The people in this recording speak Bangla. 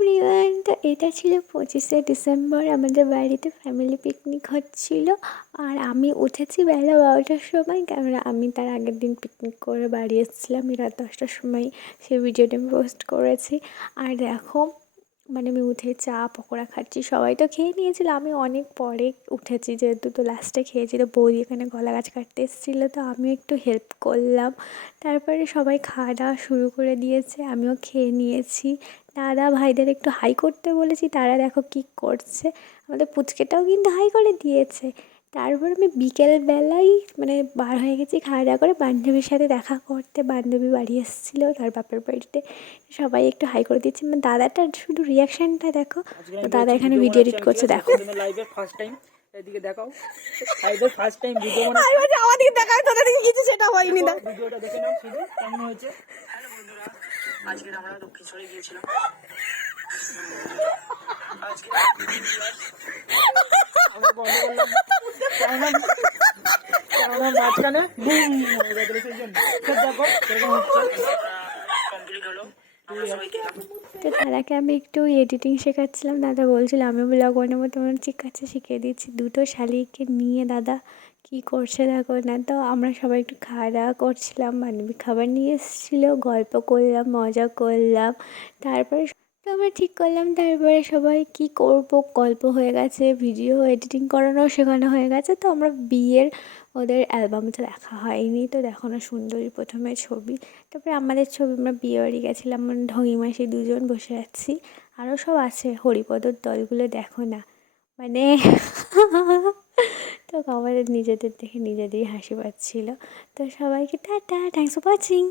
এভরিওয়ান, তো এটা ছিল 25শে ডিসেম্বর। আমাদের বাড়িতে ফ্যামিলি পিকনিক হচ্ছিল। আর আমি উঠেছি বেলা 12টার সময়, কারণ আমি তার আগের দিন পিকনিক করে বাড়ি এসেছিলাম রাত 10টার সময়। সেই ভিডিওটা আমি পোস্ট করেছি। আর দেখো, মানে আমি উঠে চা পকোড়া খাচ্ছি। সবাই তো খেয়ে নিয়েছিল, আমি অনেক পরে উঠেছি, যেহেতু তো লাস্টে খেয়েছি। তো বৌদি এখানে কলা গাছ কাটতে এসেছিলো, তো আমিও একটু হেল্প করলাম। তারপরে সবাই খাওয়া দাওয়া শুরু করে দিয়েছে, আমিও খেয়ে নিয়েছি। দাদা ভাইদের একটু হাই করতে বলেছি, তারা দেখো কী করছে। আমাদের পুচকেটাও কিন্তু হাই করে দিয়েছে। তারপর আমি বিকেলবেলায় মানে বার হয়ে গেছি খাওয়া দাওয়া করে বান্ধবীর সাথে দেখা করতে। বান্ধবী বাড়ি এসেছিলো তার বাপের বাড়িতে। সবাই একটু হাই করে দিচ্ছে, মানে দাদাটার শুধু রিয়াকশানটা দেখো। তো দাদা এখানে ভিডিও এডিট করছে, দেখো। লাইভে ফার্স্ট টাইম এদিকে দেখাও। লাইভে ফার্স্ট টাইম ভিডিও মানে আমাদের দেখায়, তোদের কিছু সেটা হয়নি। ভিডিওটা দেখে নাও শুধু কেমন হয়েছে। হ্যালো বন্ধুরা, আজকে আমরা দক্ষিণেশ্বরে গিয়েছিলাম। আজকে আমরা বন্ধ করলাম কেননা মাঝখানে বুম হয়ে গেছিল, সেই জন্য দেখো এরকম হচ্ছে। কমপ্লিট হলো। তো দাদাকে আমি একটু এডিটিং শেখাচ্ছিলাম। দাদা বলছিল আমি ব্লগ বানাবো, তোমার ঠিক আছে শিখিয়ে দিচ্ছি। দুটো শালিকে নিয়ে দাদা কী করছে দেখো না। তো আমরা সবাই একটু খাওয়া দাওয়া করছিলাম, বান্ধবী খাবার নিয়ে এসেছিলো, গল্প করলাম, মজা করলাম। তারপরে তো আমরা ঠিক করলাম, তারপরে সবাই কী করবো, গল্প হয়ে গেছে, ভিডিও এডিটিং করানো শেখানো হয়ে গেছে। তো আমরা বিয়ের ওদের অ্যালবামটা দেখা হয়নি, তো দেখো না সুন্দরী প্রথমে ছবি। তারপরে আমাদের ছবি, আমরা বিয়েবাড়ি গেছিলাম, মানে ঢঙি মাসি দুজন বসে আছি। আরও সব আছে, হরিপদর দলগুলো দেখো না, মানে তো আমাদের নিজেদের দেখে নিজেদেরই হাসি পাচ্ছিলো। তো সবাইকে টাটা, থ্যাংকস ফর ওয়াচিং।